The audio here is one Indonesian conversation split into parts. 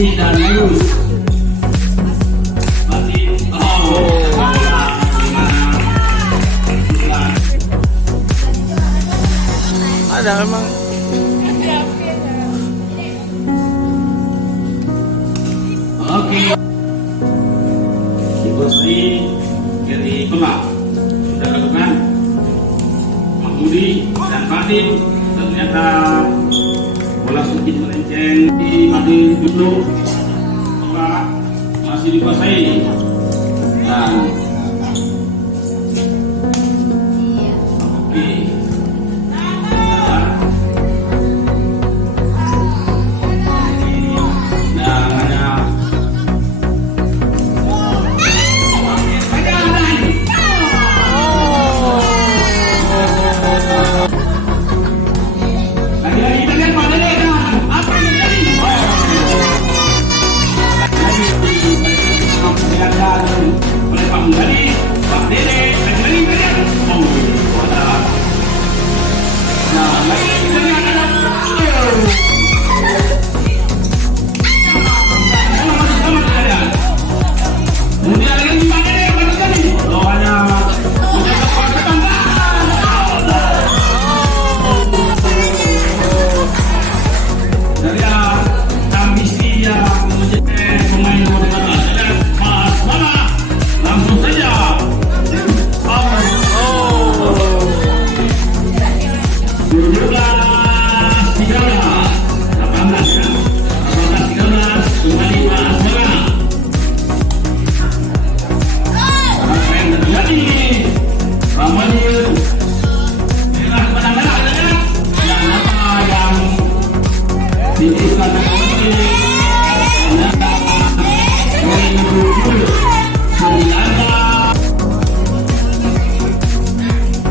bersih dan halus. Ada emang. Oke. Dibersih dari pelak sudah lakukan. Mahmudi dan Fadil ternyata bola sedikit melenceng di Fadil dulu. Pelak masih dikuasai dan oke.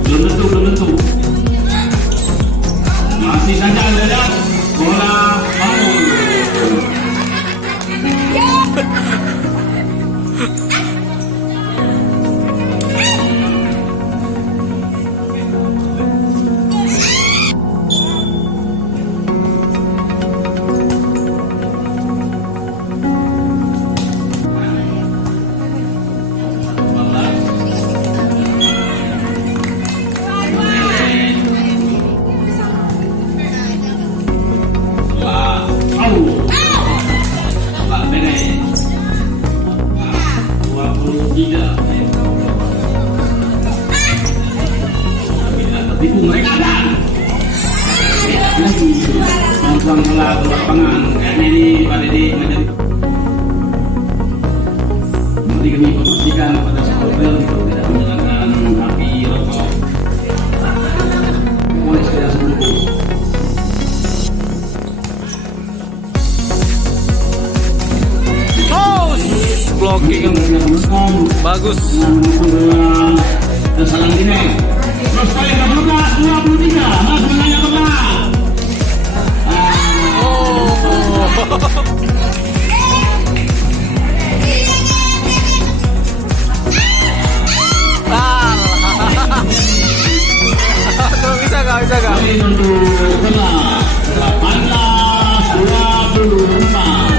Belum tentu. Masih saja ada bola mereka ada langsung lagu lapangan ini pada di menjadi nanti kami informasikan pada supporter untuk tidak menggunakan api rokok mulai sekitar sebelum blocking bagus. Salam ini terus kali ke-23 Mas menanya bola. Bisa gak? Ini untuk bola 18-24.